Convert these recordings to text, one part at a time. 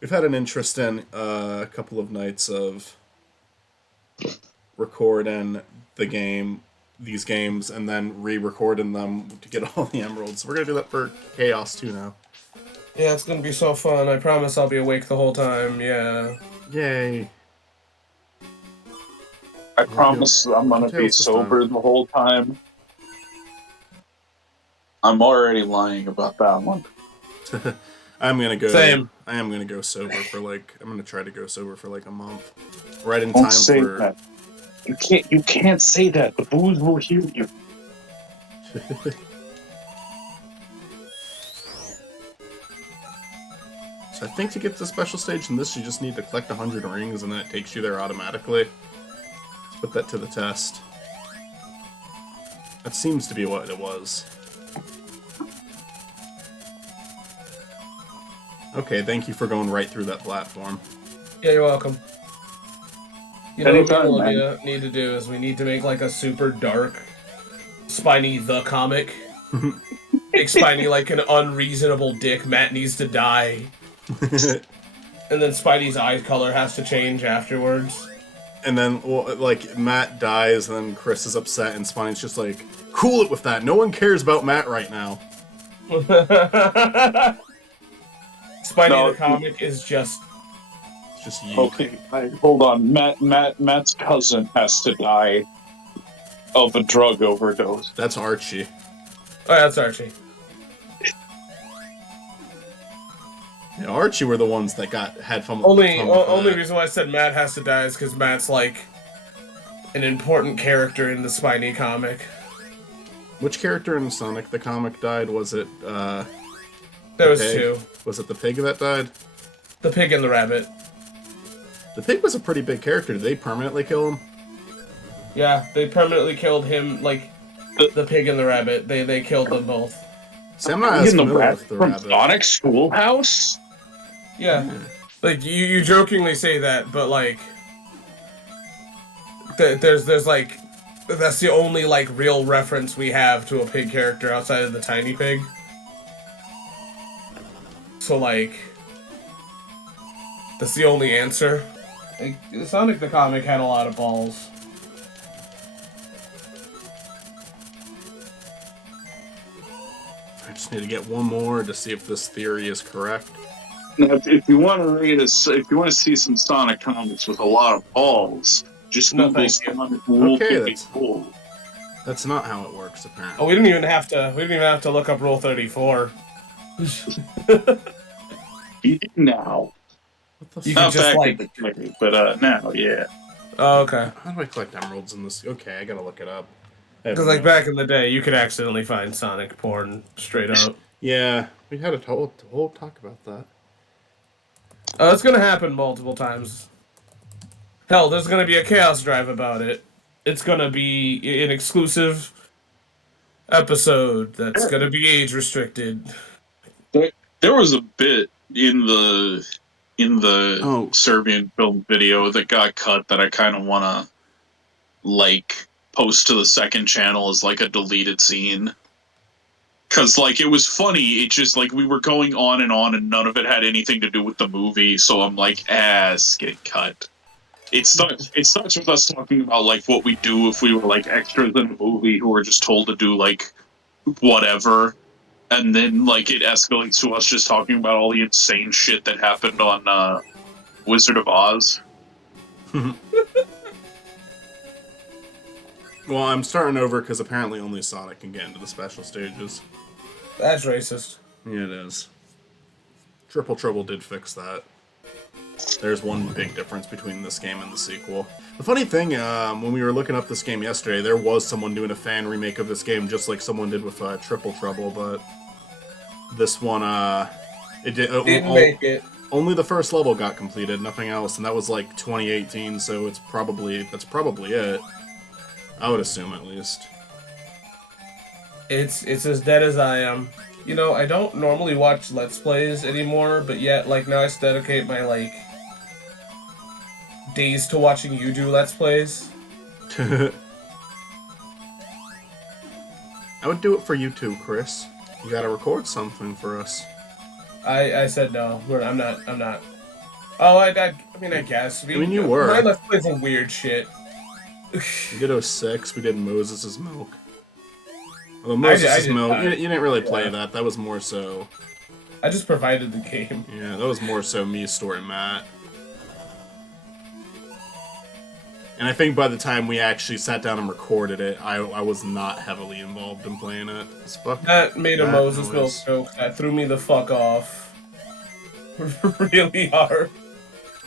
we've had an interesting couple of nights of recording these games, and then re-recording them to get all the emeralds. We're gonna do that for Chaos too now. Yeah, it's gonna be so fun. I promise I'll be awake the whole time. Yeah. Yay! I What promise I'm gonna be Tails this time? sober the whole time. I'm already lying about that one. I'm gonna go. Same. I am gonna go sober for like. I'm gonna try to go sober for like a month, right in Don't time say for. that. You can't say that. The booze will hear you. So I think to get to the special stage in this, you just need to collect 100 rings, and then it takes you there automatically. Let's put that to the test. That seems to be what it was. Okay, thank you for going right through that platform. Yeah, you're welcome. You know Anytime, what we man. need to do is we need to make like a super dark Spiny the comic. Make Spiny like an unreasonable dick. Matt needs to die. And then Spidey's eye color has to change afterwards. And then, well, like, Matt dies, and then Chris is upset, and Spiny's just like, cool it with that. No one cares about Matt right now. Spidey No, the comic is just It's just yeet. Okay, hold on. Matt's cousin has to die of a drug overdose. That's Archie. oh yeah, that's Archie. Yeah, Archie were the ones that had fun. Only reason why I said Matt has to die is because Matt's like an important character in the Spiny comic. Which character in Sonic the comic died? Was it There was pig? two: Was it the pig that died? the pig and the rabbit. The pig was a pretty big character. Did they permanently kill him? Yeah, they permanently killed him. Like the pig and the rabbit. They killed them both. See, I'm not as Even the familiar rabbit with the from rabbit. Sonic Schoolhouse? Yeah, like you jokingly say that, but like there's like that's the only like real reference we have to a pig character outside of the tiny pig. So like that's the only answer. Like, Sonic the comic had a lot of balls. I just need to get one more to see if this theory is correct. Now, if you want to if you want to see some Sonic comics with a lot of balls, just No, Google thank you. Sonic Rule Okay, 54. That's not how it works, apparently. Oh, we didn't even have to look up Rule 34. Now. What the You fuck? can just back like. in the day, but now, yeah. Oh, okay. How do I collect emeralds in this? Okay, I gotta look it up. Because like back in the day, you could accidentally find Sonic porn straight up. Yeah, we had a whole talk about that. It's gonna happen multiple times. Hell, there's gonna be a Chaos Drive about it. It's gonna be an exclusive episode that's gonna be age restricted. There was a bit in the Oh. Serbian film video that got cut that I kind of want to like post to the second channel as like a deleted scene. Cause like it was funny, it just like we were going on and none of it had anything to do with the movie, so I'm like, it's getting cut. It starts with us talking about like what we do if we were like extras in a movie who were just told to do like whatever, and then like it escalates to us just talking about all the insane shit that happened on Wizard of Oz. Well, I'm starting over because apparently only Sonic can get into the special stages. That's racist. Yeah, it is. Triple Trouble did fix that. There's one big difference between this game and the sequel. The funny thing, when we were looking up this game yesterday, there was someone doing a fan remake of this game, just like someone did with Triple Trouble, but this one, it Didn't make it. only the first level got completed, nothing else, and that was like 2018, so that's probably it. I would assume, at least. It's as dead as I am. You know, I don't normally watch Let's Plays anymore, but yet, like, now I dedicate my, like, days to watching you do Let's Plays. I would do it for you too, Chris. You gotta record something for us. I said no. I'm not. Oh, I mean, I guess. I mean, you were. My Let's Play some weird shit. We did 06, we did Moses' Milk. Although Moses' Milk, you didn't really play that. That was more so... I just provided the game. Yeah, that was more so me, Story, Matt. And I think by the time we actually sat down and recorded it, I was not heavily involved in playing it. That made a Moses Milk noise. joke that threw me the fuck off. Really hard.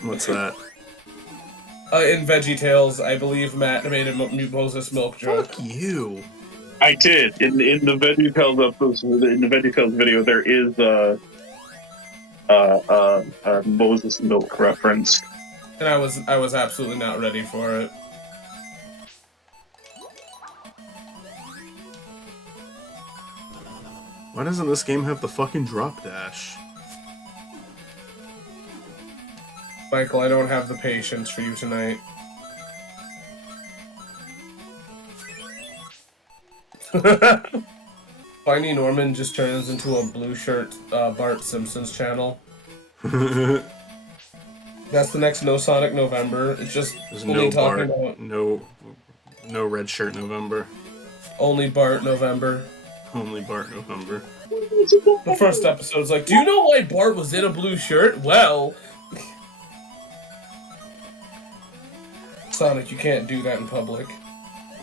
What's that? In VeggieTales, I believe Matt made a Moses Milk joke. Fuck you. I did. In the VeggieTales episode, in the VeggieTales video, there is a Moses Milk reference. And I was absolutely not ready for it. Why doesn't this game have the fucking drop dash? Michael, I don't have the patience for you tonight. Finding Norman just turns into a blue shirt Bart Simpson's channel. That's the next No Sonic November. It's just There's only no talking Bart, about no red shirt November. only Bart November. Only Bart November. The first episode's like, do you know why Bart was in a blue shirt? Well, Sonic, you can't do that in public.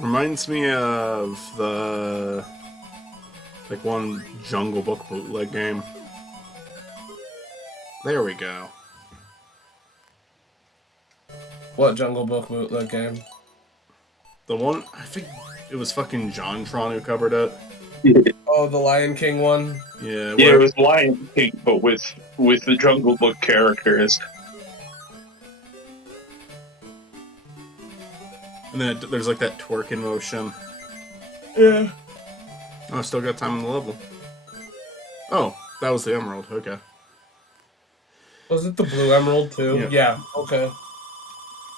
Reminds me of the one Jungle Book bootleg game. There we go. What Jungle Book bootleg game? The one, I think it was fucking JonTron who covered it. Oh, the Lion King one? Yeah, Yeah, it was Lion King, but with the Jungle Book characters. and then there's like that twerking motion. Yeah. Oh, I still got time on the level. Oh, that was the emerald. Okay. Was it the Blue Emerald too? Yeah, okay.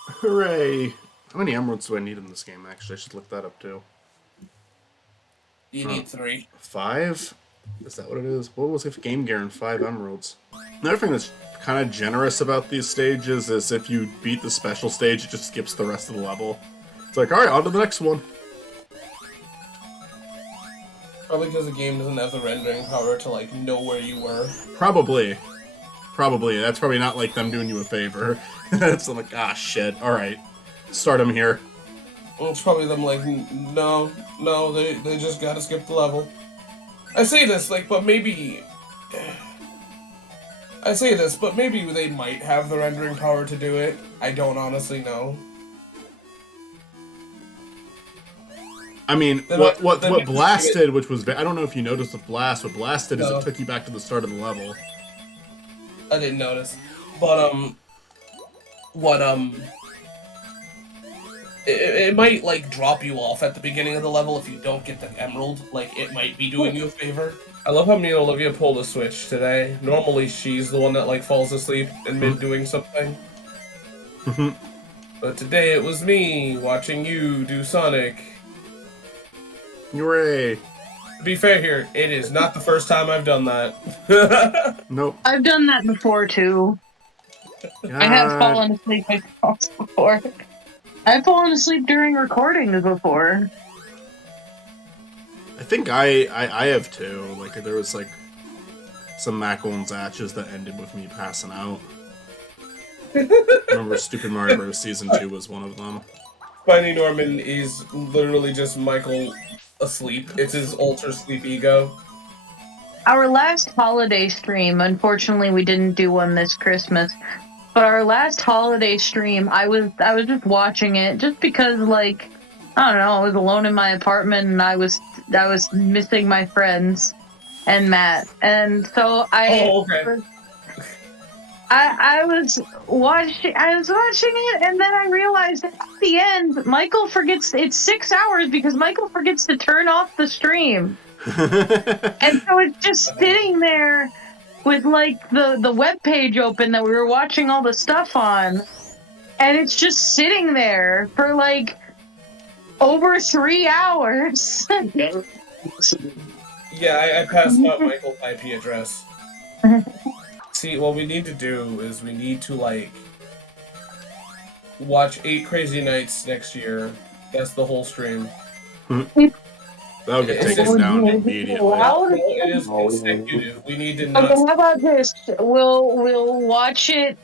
Hooray! How many emeralds do I need in this game, actually? I should look that up, too. You need 3. 5? Is that what it is? What was if Game Gear and 5 emeralds? Another thing that's kind of generous about these stages is if you beat the special stage, it just skips the rest of the level. It's like, alright, on to the next one. Probably because the game doesn't have the rendering power to, like, know where you were. Probably. Probably. That's probably not like them doing you a favor. It's like, ah, shit. Alright. Start them here. It's probably them like, no, they just gotta skip the level. I say this, like, but maybe... I say this, but maybe they might have the rendering power to do it. I don't honestly know. I mean, Then what then Blast did, which was... I don't know if you noticed with Blast. What Blast did is No. it took you back to the start of the level. I didn't notice. But, it might, like, drop you off at the beginning of the level if you don't get the emerald. Like, it might be doing you a favor. I love how me and Olivia pulled a switch today. Normally, she's the one that, like, falls asleep in mid-doing something. But today it was me watching you do Sonic. Hooray! To be fair here, it is not the first time I've done that. Nope. I've done that before too. I have fallen asleep before. I've fallen asleep during recordings before. I think I have too. Like, there was, like, some Mackle and Zatches that ended with me passing out. I remember Stupid Mario Bros. Season 2 was one of them. Finding Norman is literally just Michael asleep. It's his ultra sleep ego. Our last holiday stream, unfortunately we didn't do one this Christmas, but our last holiday stream, I was just watching it just because, like, I don't know, I was alone in my apartment and I was missing my friends and Matt. And so I was watching it, and then I realized that at the end, Michael forgets it's 6 hours because Michael forgets to turn off the stream. And so it's just sitting there with, like, the web page open that we were watching all the stuff on, and it's just sitting there for, like, over 3 hours. Yeah, I passed out Michael's IP address. See, what we need to do is we need to, like, watch 8 Crazy Nights next year. That's the whole stream. That'll get It's taken just- down immediately. Wow. No, it is consecutive. We need to Okay, not. how about this? We'll watch it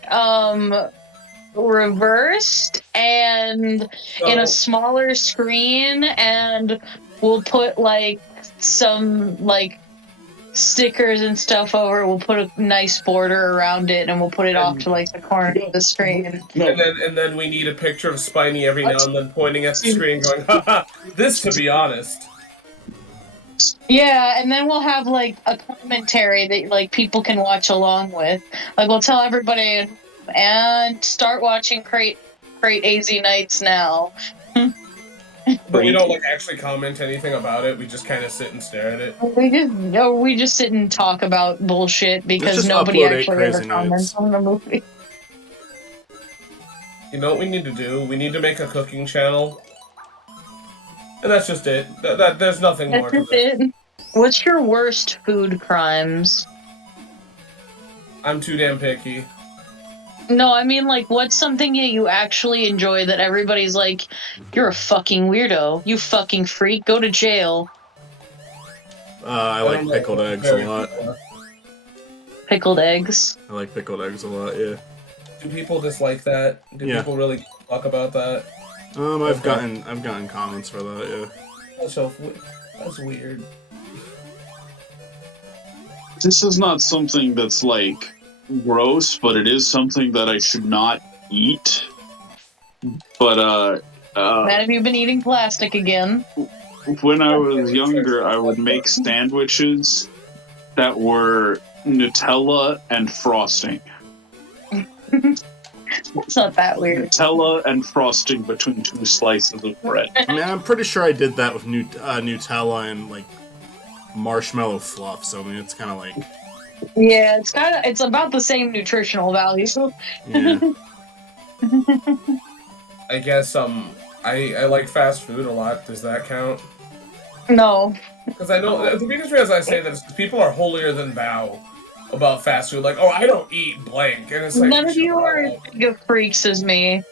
reversed and in a smaller screen, and we'll put like some like stickers and stuff over. We'll put a nice border around it, and we'll put it off to like the corner of the screen. And then we need a picture of Spiny every now and then pointing at the screen going, haha, this to be honest. Yeah, and then we'll have like a commentary that like people can watch along with. Like we'll tell everybody and start watching Crate AZ Nights now. But we don't like actually comment anything about it. We just kind of sit and stare at it. We just sit and talk about bullshit because just nobody upload 8 actually ever Crazy comments Nights. on the movie. You know what we need to do? We need to make a cooking channel. And that's just it. There's nothing more That's to just it. it. What's your worst food crimes? I'm too damn picky. No, I mean like what's something that you actually enjoy that everybody's like, you're a fucking weirdo, you fucking freak, go to jail. I like pickled eggs a lot. Pickled eggs. I like pickled eggs a lot, yeah. Do people dislike that? Do Yeah. people really talk about that? I've gotten comments for that, yeah. That's weird. This is not something that's like gross, but it is something that I should not eat. But Matt, have you been eating plastic again? when I was younger, I would make sandwiches that were Nutella and frosting. It's not that weird. Nutella and frosting between 2 slices of bread. I mean, I'm pretty sure I did that with Nutella and, like, marshmallow fluff, so I mean, it's kind of like... Yeah, it's about the same nutritional value. Yeah. I guess I like fast food a lot. Does that count? No. Because I know the biggest reason I say that is because people are holier than thou about fast food. Like, oh, I don't eat blank, and it's like None of you are as big of freaks as me.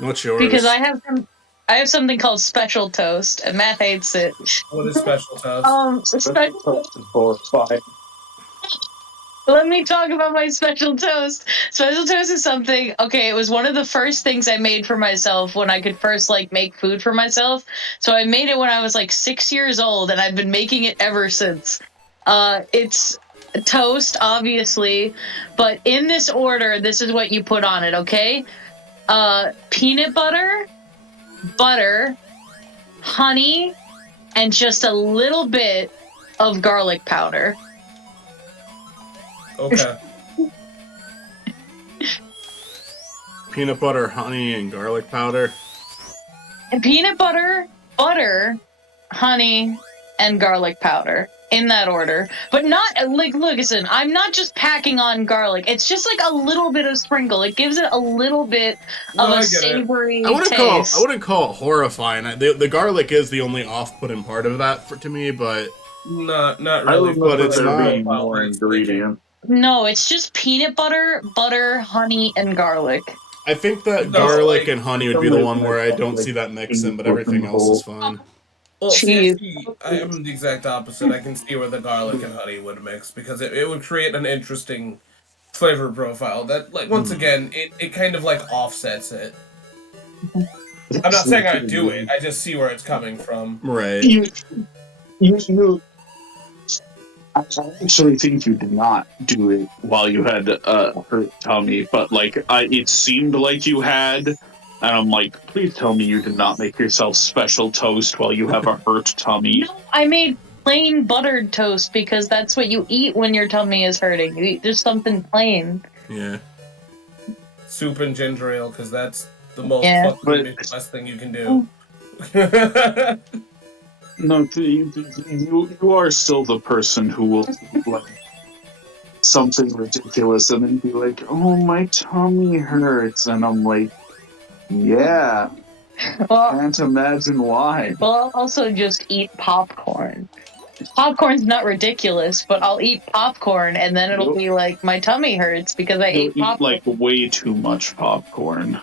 What's yours? Because I have something called special toast, and Matt hates it. What is special toast? Let me talk about my special toast. Special toast is something, okay, it was one of the first things I made for myself when I could first, like, make food for myself. So I made it when I was, like, 6 years old, and I've been making it ever since. It's toast, obviously, but in this order, this is what you put on it, okay? Peanut butter, butter, honey, and just a little bit of garlic powder. Okay. Peanut butter, honey, and garlic powder. And peanut butter, butter, honey, and garlic powder. In that order. But not, like, listen, I'm not just packing on garlic. It's just, like, a little bit of sprinkle. It gives it a little bit No, of I a get it. savory I wouldn't taste. call it horrifying. The garlic is the only off-putting part of that to me, but Not I really. remember But it's there not- being more ingredient. No, it's just peanut butter, butter, honey, and garlic. I think that No, garlic like- and honey would be the one where I don't see that mix in, but everything else is fine. Well, Cheese. see, I am the exact opposite. I can see where the garlic and honey would mix because it would create an interesting flavor profile that, like, once again, it kind of, like, offsets it. I'm not saying I would do it. I just see where it's coming from. Right. I actually think you did not do it while you had hurt tummy, but like it seemed like you had, and I'm like, please tell me you did not make yourself special toast while you have a hurt tummy. No, I made plain buttered toast because that's what you eat when your tummy is hurting. You eat just something plain. Yeah. Soup and ginger ale, because that's the most Yeah. fucking Midwest thing you can do. No, you are still the person who will do, like something ridiculous and then be like, "Oh, my tummy hurts," and I'm like, "Yeah, Well, can't imagine why." I'll also just eat popcorn. popcorn's not ridiculous, but I'll eat popcorn and then it'll be like my tummy hurts because I You'll ate popcorn. eat like way too much popcorn.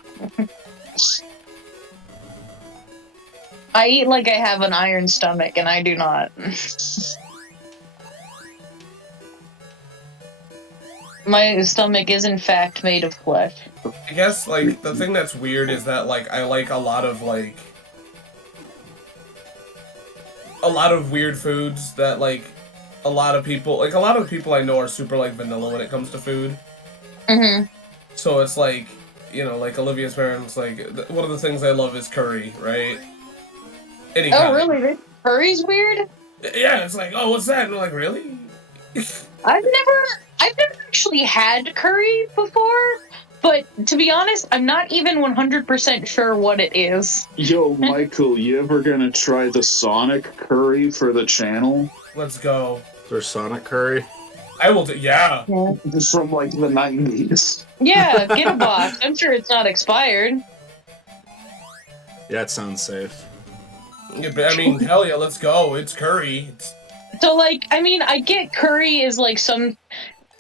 I eat like I have an iron stomach, and I do not. My stomach is in fact made of flesh. I guess like the thing that's weird is that like I like a lot of weird foods that like a lot of people I know are super like vanilla when it comes to food. Mm-hmm. So it's like, you know, like Olivia's parents, like one of the things I love is curry, right? Any Oh, kind. really? Curry's weird? Yeah, it's like, oh, what's that? And I'm like, really? I've never actually had curry before, but to be honest, I'm not even 100% sure what it is. Yo, Michael, you ever gonna try the Sonic curry for the channel? Let's go. Is there Sonic curry? I will do. Yeah. It's from like the 90s. Yeah, get a box. I'm sure it's not expired. Yeah, it sounds safe. Yeah, but I mean, hell yeah, let's go. It's curry. So, like, I mean, I get curry is like some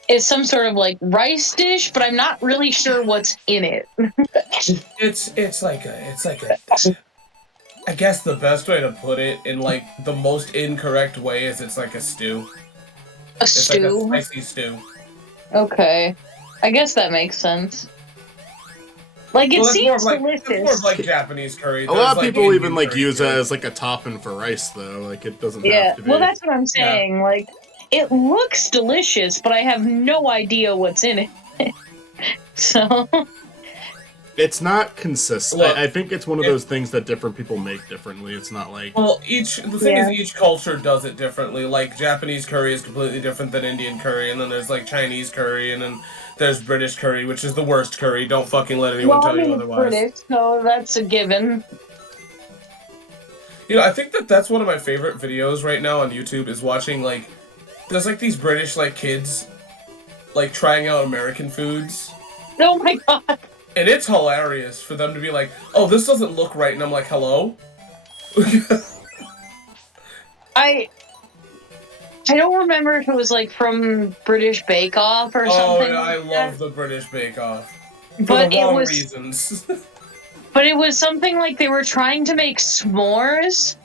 sort of like rice dish, but I'm not really sure what's in it. It's like a. I guess the best way to put it in like the most incorrect way is it's like a stew. A It's stew. like a spicy stew. Okay, I guess that makes sense. Like it Well, seems it's more delicious. of like Japanese curry. A lot of There's, people like, even like Indian use it curry. as like a topping for rice, though. Like it doesn't Yeah, have to be. well, that's what I'm saying. Like, it looks delicious, but I have no idea what's in it. So, It's not consistent. Look, I think it's one of those things that different people make differently. It's not like Well, the thing is, each culture does it differently. Like, Japanese curry is completely different than Indian curry, and then there's, like, Chinese curry, and then there's British curry, which is the worst curry. Don't fucking let anyone well, tell I mean, you it's otherwise. British, so that's a given. You know, I think that's one of my favorite videos right now on YouTube is watching, like, there's, like, these British, like, kids, like, trying out American foods. Oh my god. And it's hilarious for them to be like, oh, this doesn't look right, and I'm like, hello? I don't remember if it was, like, from British Bake Off or Oh, something. yeah, I like love that. the British Bake Off. For But the it wrong was- reasons. But it was something like they were trying to make s'mores,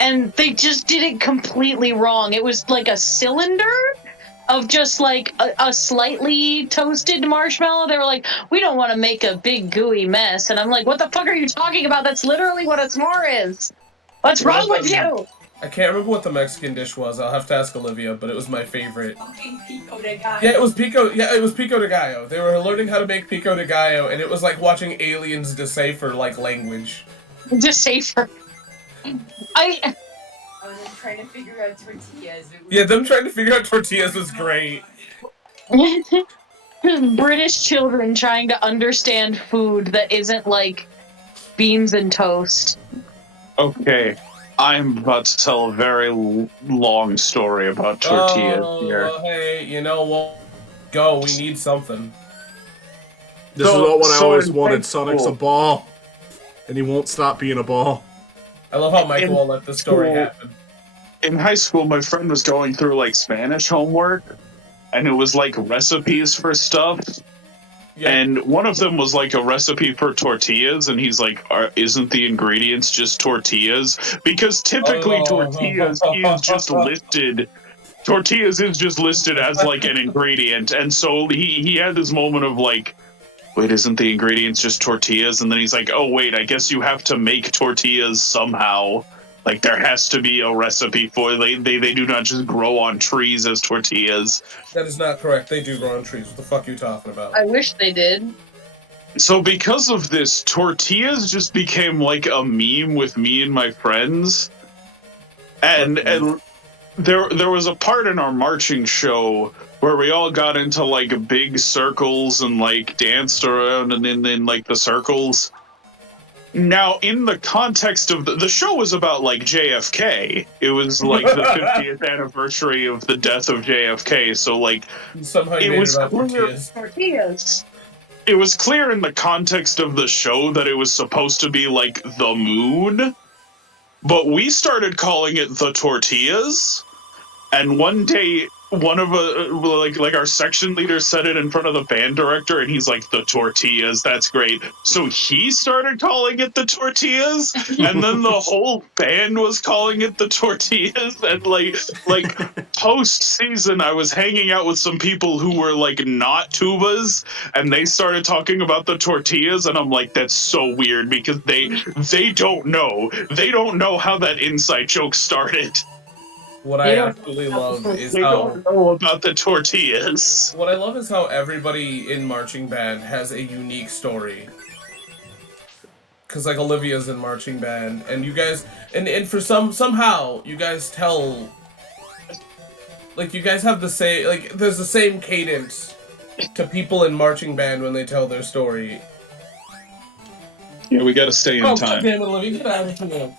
and they just did it completely wrong. It was like a cylinder of just like a slightly toasted marshmallow. They were like, we don't want to make a big gooey mess. And I'm like, what the fuck are you talking about? That's literally what a s'more is. What's wrong with you? I can't remember what the Mexican dish was. I'll have to ask Olivia, but it was my favorite. Fucking pico de gallo. Yeah, it was pico. Yeah, it was pico de gallo. They were learning how to make pico de gallo, and it was like watching aliens decipher like language. Just safer. I was just trying to figure out tortillas. It was Yeah, them trying to figure out tortillas was great. British children trying to understand food that isn't like beans and toast. Okay, I'm about to tell a very long story about tortillas here. Oh, hey, you know what? Go. We need something. this is So- what I so always in wanted. high Sonic's a school- ball, and he won't stop being a ball. I love how Michael In will let the story school- happen. In high school, my friend was going through like Spanish homework, and it was like recipes for stuff. Yeah. And one of them was like a recipe for tortillas, and he's like, "Isn't the ingredients just tortillas?" Because typically Oh. tortillas is just listed. Tortillas is just listed as like an ingredient, and so he had this moment of like, "Wait, isn't the ingredients just tortillas?" And then he's like, "Oh wait, I guess you have to make tortillas somehow. Like there has to be a recipe for they do not just grow on trees as tortillas." That is not correct. They do grow on trees. What the fuck are you talking about? I wish they did. So because of this, tortillas just became like a meme with me and my friends. And there was a part in our marching show where we all got into like big circles and like danced around and in like the circles. Now, in the context of the show was about like JFK. It was like the 50th anniversary of the death of JFK. So like Somehow you It made was it about clear- tortillas. Tortillas. it was clear in the context of the show that it was supposed to be like the moon, but we started calling it the tortillas. And one day, one of like our section leader said it in front of the band director, and he's like, "The tortillas, that's great." So he started calling it the tortillas, and then the whole band was calling it the tortillas. And like post season, I was hanging out with some people who were like not tubas, and they started talking about the tortillas, and I'm like, that's so weird because they don't know how that inside joke started. What I absolutely love is They how don't know about the tortillas. what I love is how everybody in marching band has a unique story. Cause like Olivia's in marching band, and you guys, and for somehow you guys tell, like you guys have the same, like there's the same cadence to people in marching band when they tell their story. Yeah, we gotta stay in Oh, time. goddamn it, Olivia, get out of here.